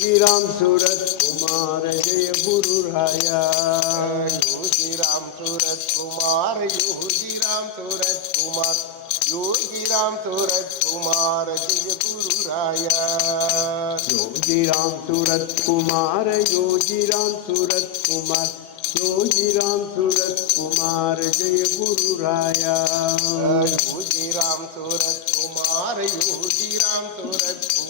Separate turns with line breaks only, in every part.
श्री राम सूरत कुमार जय गुरु राया श्री राम सूरत कुमार यो श्री राम सूरत कुमार योगी राम सूरत कुमार जय गुरु राया योगी राम सूरत कुमार योगी राम सूरत कुमार योगी राम सूरत कुमार जय गुरु राया Yogi Ram Surat Kumar Yogi Ram Surat Kumar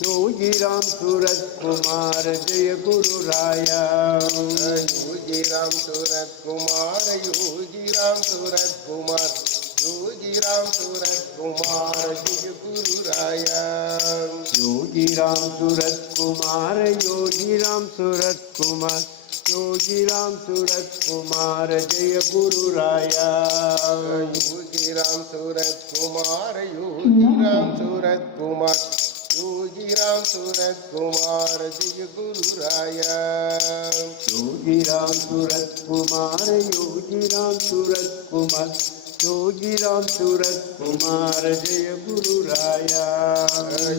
Sujiram Surat Kumar Jaya Guru Raya Sujiram Surat Kumar Sujiram Surat Kumar Sujiram Surat Kumar Jaya Guru Raya Sujiram Surat Kumar Sujiram Surat Kumar Yogi Ram Surat Kumar Jaya Guru Raya Yogi Ram Surat Kumar Yogi Ram Surat Kumar ஜோகிராம் Suratkumar ஜெய குருராய ஜோகிராம் சுரத்குமார் யோகிராம் சுரத்குமார் ஜோகிராம் சுரத்குமார் ஜெய குருராய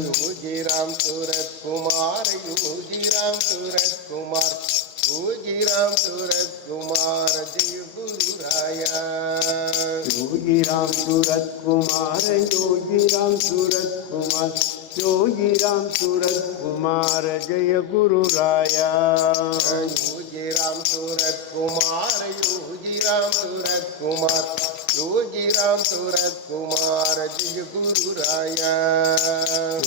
யோகிராம் சுரத்குமார் யோகிராம் சுரத்குமார் ராம் சூரத் குமார ஜோகி ராம் சூரத் குமார ஜோகி ராம் சூரத் குமார ஜோகி ராம் சூரத் குமார ஜய குரு ராயா ஜோகி ராம் சூரத் குமார யோகி ராம் சூரத் குமார் ஜோகி ராம் சூரத் குமார ஜய குரு ராயா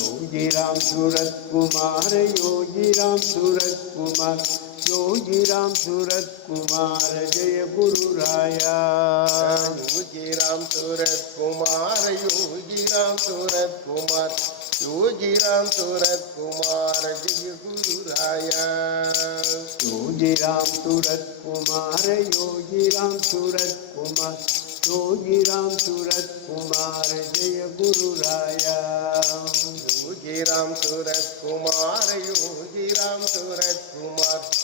ஜோகி ராம் சூரத் குமார யோகி ராம் சூரத் குமார் जी राम सूरत कुमार जय गुरु राया जी राम सूरत कुमार योगी राम सूरत कुमार योगी राम सूरत कुमार जय गुरु राया जी राम सूरत कुमार योगी राम सूरत कुमार योगी राम सूरत कुमार जय गुरु राया Yogi Ram Surat Kumar Yogi Ram Surat Kumar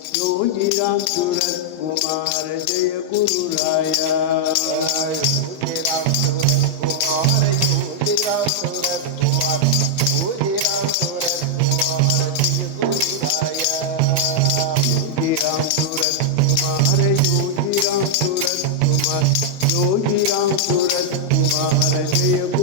Yogi Ram Chura Kumar Jaya Guru Raya Yogi Ram Chura Kumar Yogi Ram Chura Kumar Yogi Ram Chura Kumar Jaya Guru Raya Ram Chura Kumar Yogi Ram Chura Kumar Yogi Ram Chura Kumar Jaya